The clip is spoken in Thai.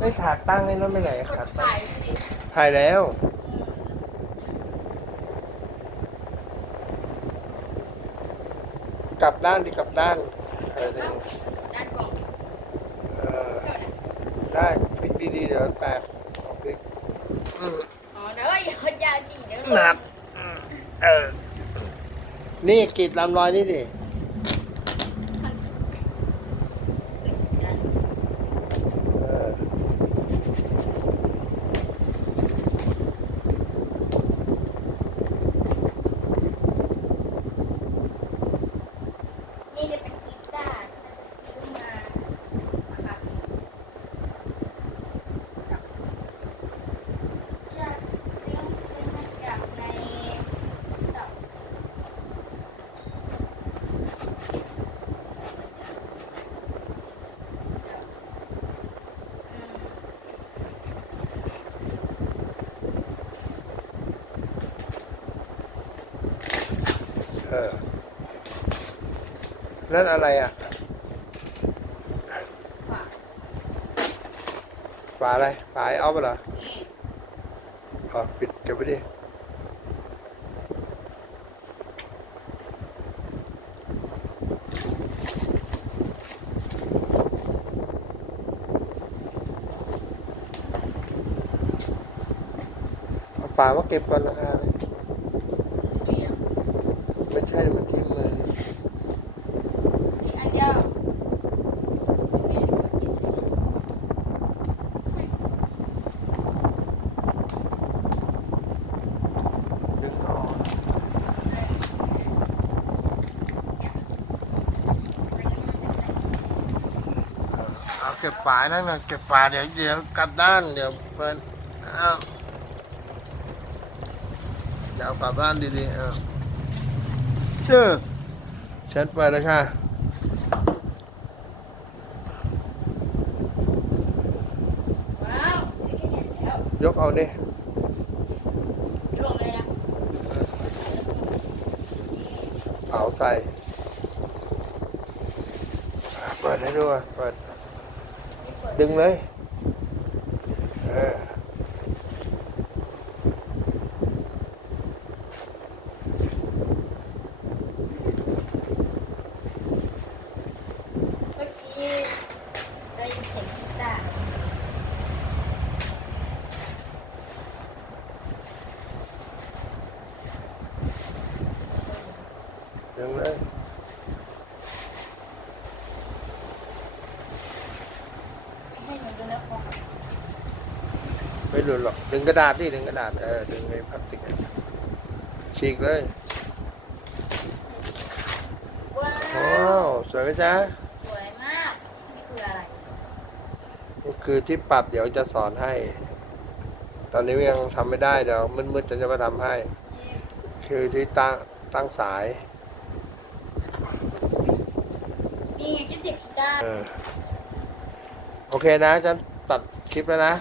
ไม่ขาดตั้งเลยนะไม่ไหนกขาดดตั้งถ่ายสิถ่ายแล้ว กลับด้านดิกลับด้านเออเดี๋ยวด้านกล่องเออใช่ไหมได้พลิกดีๆเดี๋ยวแตกเอาพลิกอืมอ๋อเดี๋ยวอย่าอย่าจีเดี๋ยวหนักอืมเออ นี่กรีดลำรอยนี่ดิ เออ นี่จะเป็นกีตาร์ซื้อมาครับจะซื้อซื้อมาจากในต่อ เออ นั่นอะไรอะ ฝาฝาอะไร ฝาไอออฟเหรออ๋อปิดเก็บไว้ดิเอาปลามาเก็บก่อนราคาเลย ไม่ใช่มันที่มือนี่อันเดียวนี่ดูว่ากินใช่ไหม ดึงออก เอาเก็บฝานั่นนะเก็บฝาเดี๋ยวเดี๋ยวกลับด้านเดี๋ยวเปิดเอาเดี๋ยวเอากลับด้านดีๆเอาเออฉันเปิดแล้วค่ะว้าวได้แค่เห็นแล้วยกเอาดิรวมเลยนะเผาใส่เปิดให้ด้วยเปิดนี่เปิดดึงเลยเออ เมื่อกี้ได้ยินเสียงกีตาร์ ดึงเลยไม่ให้หนูดูเนื้อของไม่หลุดหรอก ดึงกระดาษดิดึงกระดาษ เออ ดึงในพลาสติกอะฉีกเลยว้าโอ้วสวยไหมจ๊ะ สวยมาก นี่คืออะไรนี่คือที่ปรับเดี๋ยวจะสอนให้ ตอนนี้ยังทำไม่ได้เดี๋ยวมืดๆจะจะมาทำให้ นี่คือที่ตั้งตั้งสาย นี่ไงคิดเสียงกีตาร์ เออโอเคนะฉันตัดคลิปแล้วนะ